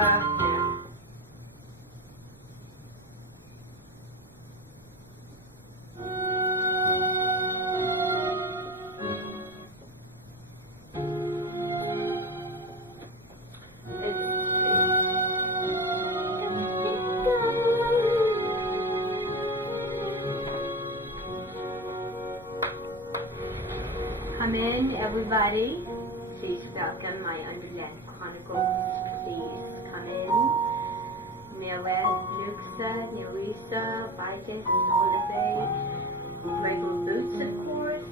Come in, everybody. Please welcome my Underland Chronicles. Please come in. Nilette, Luxa, Nerissa, Vigus, Olive, Gregor Boots, of course,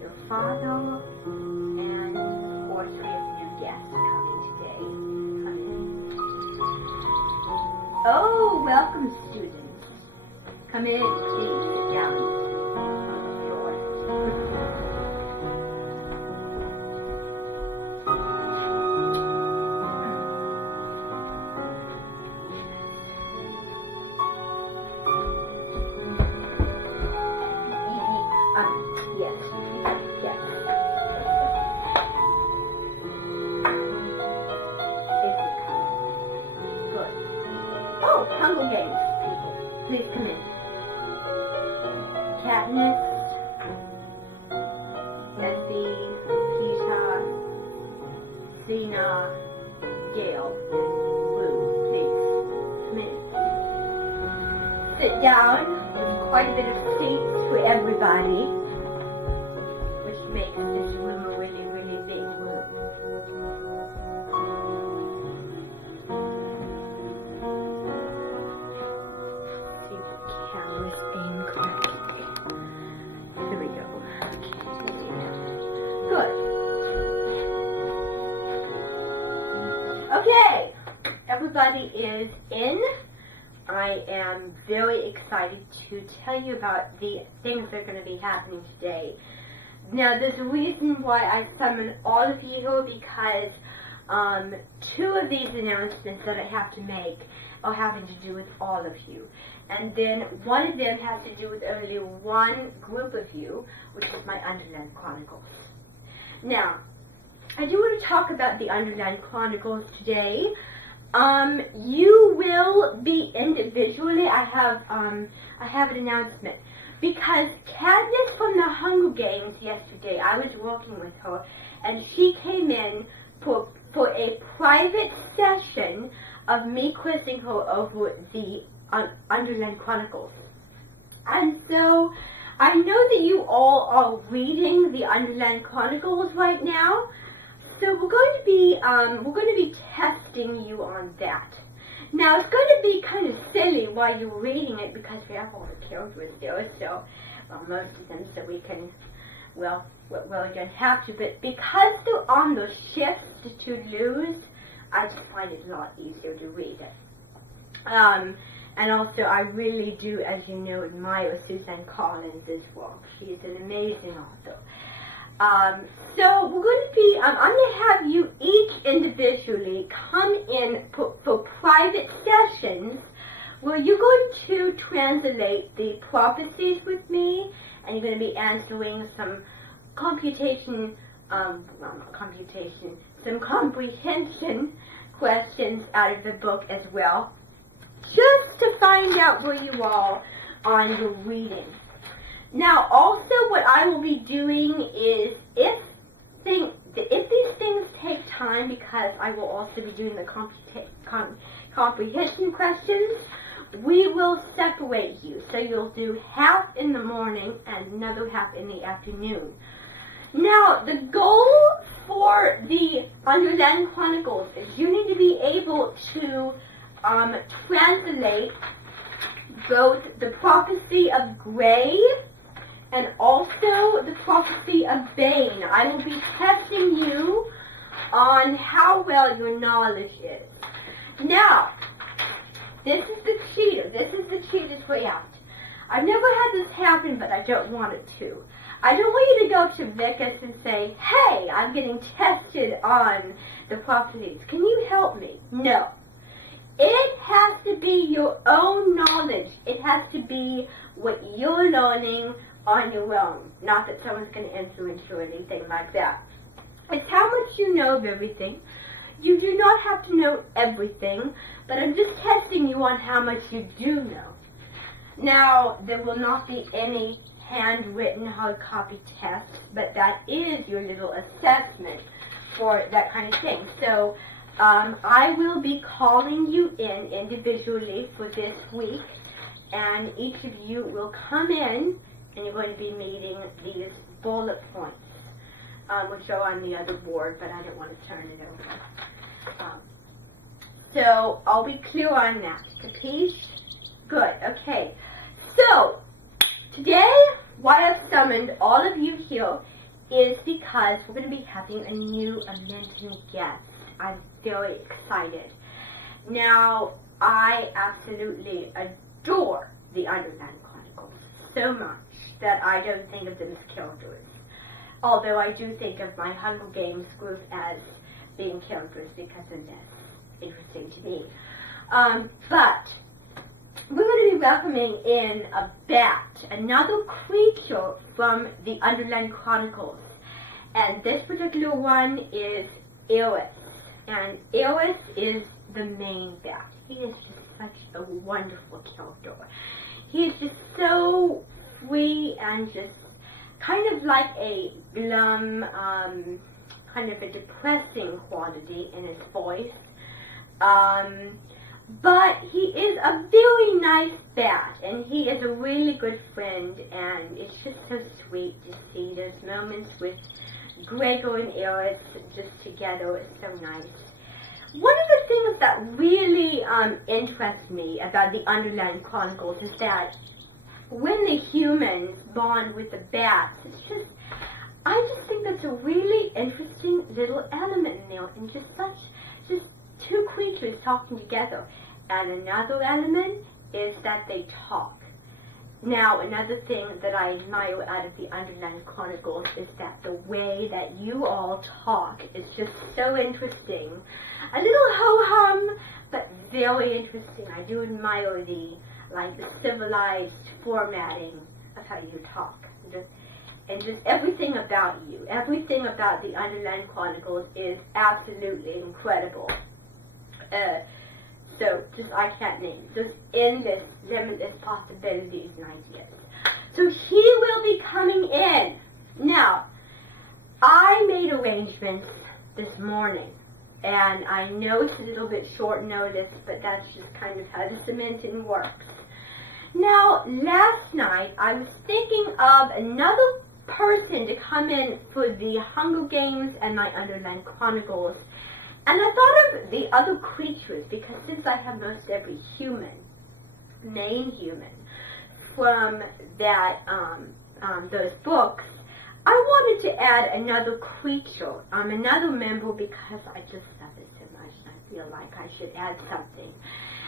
your father, and of course we have new guests coming today. Come in. Oh, welcome, students. Come in, please sit down on the floor. Hunger Games, people. Please come in. Katniss, Effie, Peter, Zena, Gail, Blue, please come in. Sit down. There's quite a bit of seats for everybody, which makes this room a really, really big room. Okay, everybody is in. I am very excited to tell you about the things that are going to be happening today. Now, there's a reason why I summoned all of you, because two of these announcements that I have to make are having to do with all of you. And then one of them has to do with only one group of you, which is my Underland Chronicles. Now, I do want to talk about the Underland Chronicles today. You will be individually. I have an announcement, because Katniss from the Hunger Games yesterday, I was working with her, and she came in for a private session of me quizzing her over the Underland Chronicles. And so I know that you all are reading the Underland Chronicles right now. So we're going to be testing you on that. Now, it's going to be kind of silly while you're reading it, because we have all the characters there, so, well, most of them, so we can, well, we don't have to, but because they're on the shifts to lose, I just find it a lot easier to read it. And also, I really do, as you know, admire Suzanne Collins' work. She's an amazing author. So we're going to be, I'm going to have you each individually come in for private sessions where you're going to translate the prophecies with me, and you're going to be answering some some comprehension questions out of the book as well, just to find out where you are on your reading. Now, also, what I will be doing is, if these things take time, because I will also be doing the comprehension questions, we will separate you. So you'll do half in the morning and another half in the afternoon. Now, the goal for the Underland Chronicles is you need to be able to translate both the prophecy of Grey and also the prophecy of Bane. I will be testing you on how well your knowledge is. Now, this is the cheater. This is the cheater's way out. I've never had this happen, but I don't want it to. I don't want you to go to Vicus and say, hey, I'm getting tested on the prophecies. Can you help me? No. It has to be your own knowledge. It has to be what you're learning on your own. Not that someone's going to influence you or anything like that. It's how much you know of everything. You do not have to know everything, but I'm just testing you on how much you do know. Now, there will not be any handwritten hard copy tests, but that is your little assessment for that kind of thing. So I will be calling you in individually for this week, and each of you will come in, and you're going to be meeting these bullet points, which are on the other board, but I don't want to turn it over. So I'll be clear on that. Capiche? Good. Okay. So today, why I've summoned all of you here is because we're going to be having a new Amenten guest. I'm very excited. Now, I absolutely adore the Underland Chronicles so much that I don't think of them as characters. Although I do think of my Hunger Games group as being characters because of this. Interesting to me. But we're going to be welcoming in a bat, another creature from the Underland Chronicles. And this particular one is Eris. And Eris is the main bat. He is just such a wonderful character. He is just so free and just kind of like a glum, kind of a depressing quality in his voice. But he is a very nice bat, and he is a really good friend, and it's just so sweet to see those moments with Gregor and Eris just together. It's so nice. One of the things that really interests me about the Underland Chronicles is that when the humans bond with the bats, it's just, I just think that's a really interesting little element in there, and just two creatures talking together. And another element is that they talk. Now, another thing that I admire out of the Underland Chronicles is that the way that you all talk is just so interesting. A little ho-hum, but very interesting. I do admire the civilized formatting of how you talk. And just everything about you, everything about the Underland Chronicles is absolutely incredible. So, I can't name. Just endless, limitless possibilities and ideas. So he will be coming in. Now, I made arrangements this morning, and I know it's a little bit short notice, but that's just kind of how the Amenten works. Now, last night, I was thinking of another person to come in for the Hunger Games and my Underland Chronicles. And I thought of the other creatures, because since I have most every main human, from that those books, I wanted to add another creature, another member, because I just love it so much, and I feel like I should add something.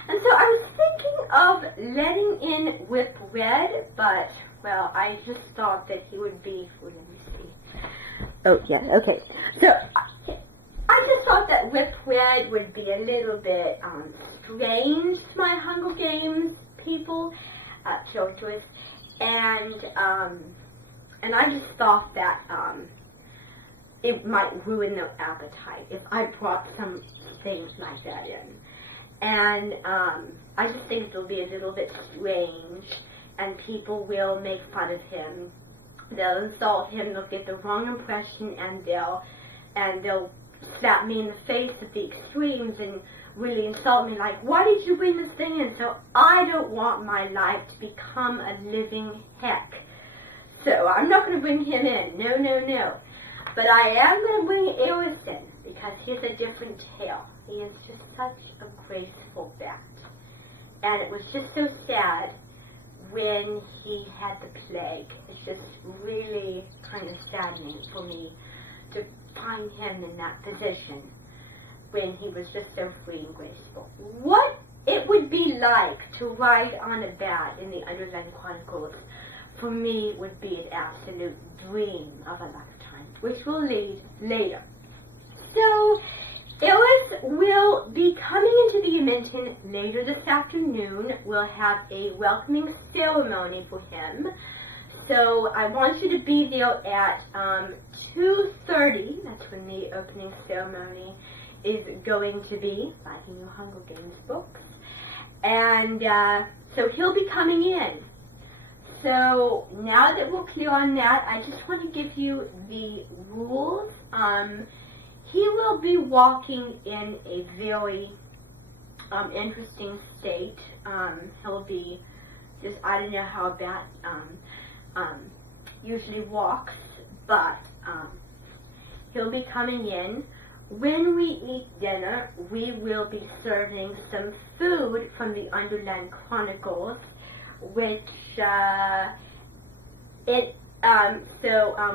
And so I was thinking of letting in Whip Red, but, well, I just thought that he would be, let me see. Oh, yeah, okay. So, I just thought that Whip Red would be a little bit strange to my Hunger Games people, characters, and I just thought that it might ruin their appetite if I brought some things like that in. And I just think it'll be a little bit strange, and people will make fun of him. They'll insult him, they'll get the wrong impression, and they'll slap me in the face at the extremes and really insult me like, why did you bring this thing in? So I don't want my life to become a living heck. So I'm not going to bring him in. No, no, no. But I am going to bring Eris in because he has a different tail. He is just such a graceful bat. And it was just so sad when he had the plague. It's just really kind of saddening for me to find him in that position when he was just so free and graceful. What it would be like to ride on a bat in the Underland Chronicles, for me, would be an absolute dream of a lifetime, which we'll lead later. So, Eris will be coming into the Amenten later this afternoon. We'll have a welcoming ceremony for him. So I want you to be there at 2:30. That's when the opening ceremony is going to be, like in your Hunger Games books. And so he'll be coming in. So now that we're clear on that, I just want to give you the rules. He will be walking in a very interesting state. He'll be just, I don't know how that usually walks, but he'll be coming in. When we eat dinner, we will be serving some food from the Underland Chronicles, which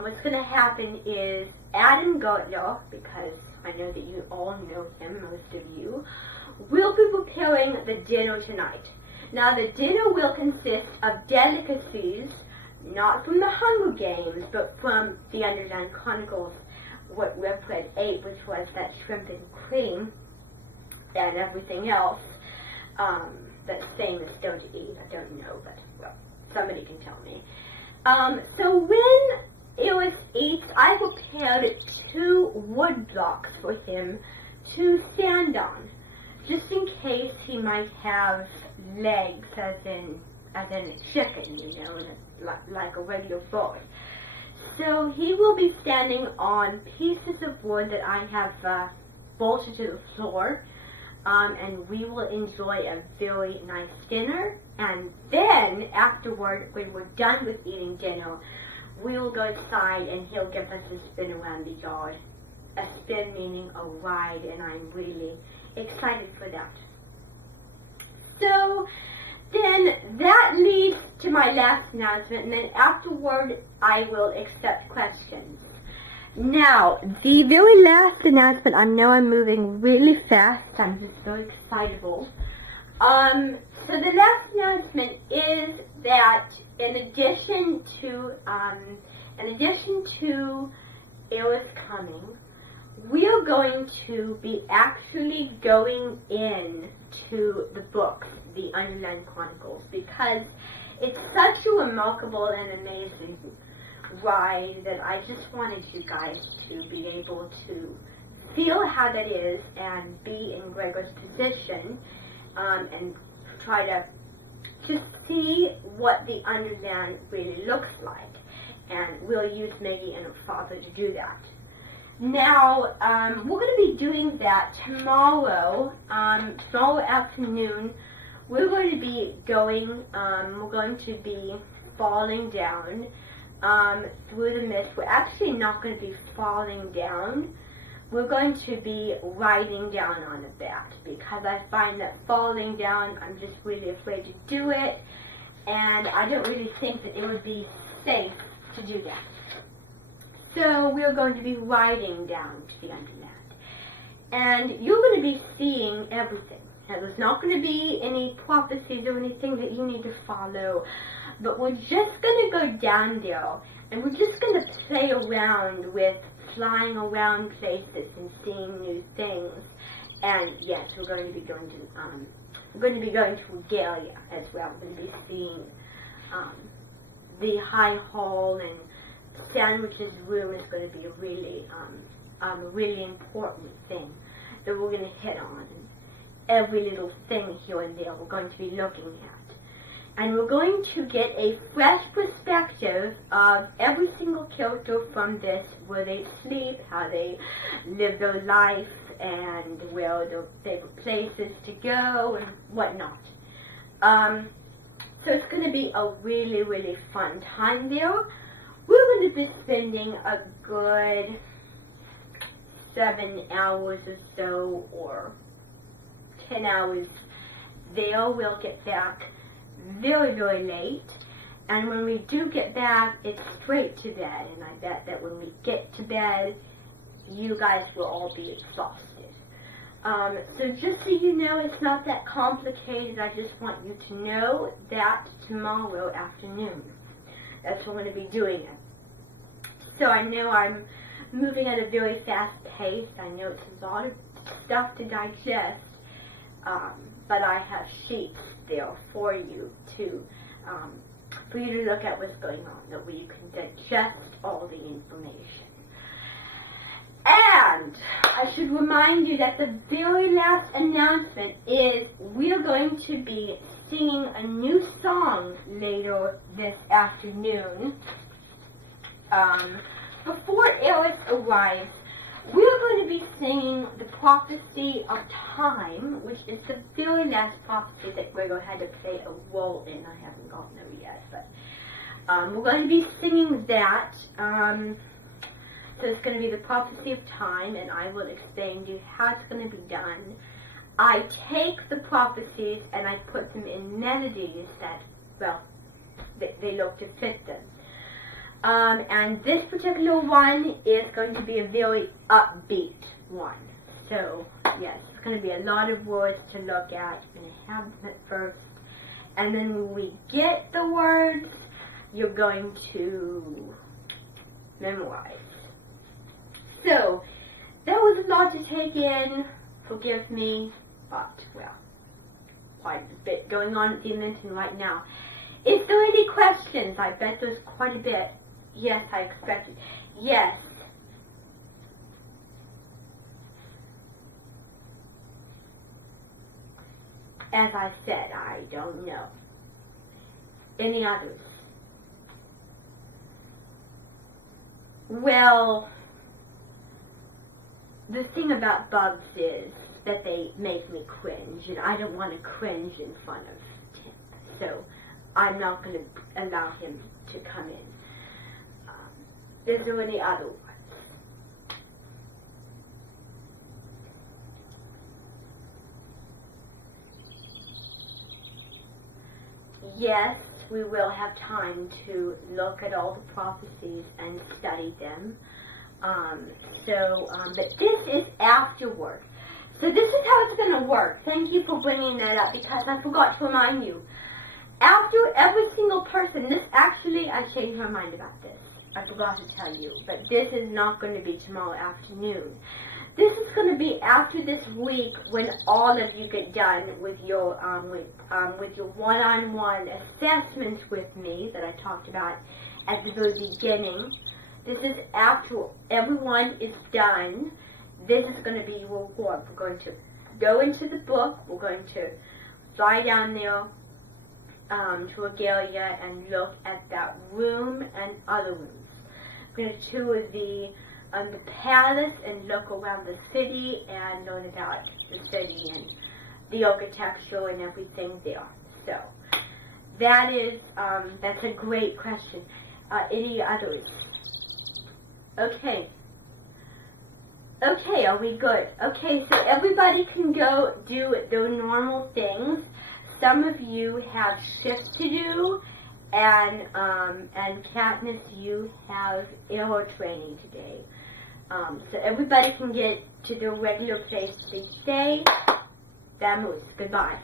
what's going to happen is Adam Gotler, because I know that you all know him, most of you, will be preparing the dinner tonight. Now, the dinner will consist of delicacies, not from the Hunger Games, but from the Underland Chronicles, what Red ate, which was that shrimp and cream and everything else that's famous still to eat. I don't know, but well, somebody can tell me. So when Eris eats, I prepared 2 wood blocks for him to stand on, just in case he might have legs, as in a chicken, you know, like a regular bird. So he will be standing on pieces of wood that I have bolted to the floor, and we will enjoy a very nice dinner. And then, afterward, when we're done with eating dinner, we will go outside and he'll give us a spin around the yard. A spin meaning a ride, and I'm really excited for that. So then that leads to my last announcement, and then afterward I will accept questions. Now, the very last announcement, I know I'm moving really fast, I'm just so excitable. So the last announcement is that in addition to Eris coming, we are going to be actually going in to the books, the Underland Chronicles, because it's such a remarkable and amazing ride that I just wanted you guys to be able to feel how that is and be in Gregor's position, and try to just see what the Underland really looks like. And we'll use Maggie and her father to do that. Now, we're going to be doing that tomorrow, tomorrow afternoon. We're going to be going, we're going to be falling down through the mist. We're actually not going to be falling down. We're going to be riding down on a bat, because I find that falling down, I'm just really afraid to do it, and I don't really think that it would be safe to do that. So we're going to be riding down to the Underland, and you're going to be seeing everything. Now, there's not going to be any prophecies or anything that you need to follow, but we're just going to go down there, and we're just going to play around with flying around places and seeing new things. And yes, we're going to be going to Regalia as well. We're going to be seeing the High Hall, and Sandwich's room is going to be a really important thing that we're going to hit on. And every little thing here and there we're going to be looking at. And we're going to get a fresh perspective of every single character from this, where they sleep, how they live their life, and where their favorite places to go, and whatnot. So it's going to be a really, really fun time there. We're going to be spending a good 7 hours or so, or 10 hours there. We'll get back very, very late, and when we do get back, it's straight to bed, and I bet that when we get to bed, you guys will all be exhausted. So just so you know, it's not that complicated. I just want you to know that tomorrow afternoon, that's when we're going to be doing it. So I know I'm moving at a very fast pace. I know it's a lot of stuff to digest, but I have sheets there for you to look at what's going on, that way you can digest all the information. And I I should remind you that the very last announcement is we're going to be singing a new song later this afternoon. Before Eric arrives, we're going to be singing the prophecy of time, which is the very last prophecy that Gregor had to play a role in. I haven't gotten there yet, but we're going to be singing that. So it's going to be the prophecy of time, and I will explain to you how it's going to be done. I take the prophecies and I put them in melodies that, well, they look to fit them. And this particular one is going to be a very upbeat one. So, yes, it's going to be a lot of words to look at. You're going to have them at first. And then when we get the words, you're going to memorize. So, that was a lot to take in. Forgive me. But, well, quite a bit going on at the Amenten right now. Is there any questions? I bet there's quite a bit. Yes, I expected. Yes. As I said, I don't know. Any others? Well, the thing about bugs is that they make me cringe, and I don't want to cringe in front of Tim. So I'm not going to allow him to come in. Is there any other ones? Yes, we will have time to look at all the prophecies and study them. But this is afterward. So this is how it's going to work. Thank you for bringing that up, because I forgot to remind you. After every single person, I changed my mind about this. I forgot to tell you, but this is not going to be tomorrow afternoon. This is going to be after this week, when all of you get done with your one-on-one assessments with me that I talked about at the very beginning. This is after everyone is done. This is going to be your reward. We're going to go into the book. We're going to fly down there to Regalia and look at that room and other rooms. We're going to tour the palace and look around the city and learn about the city and the architecture and everything there. So that's a great question. Any others? Okay. Okay, are we good? Okay, so everybody can go do their normal things. Some of you have shifts to do, and Katniss, you have aero training today. So everybody can get to their regular place each day. Vamos. Goodbye.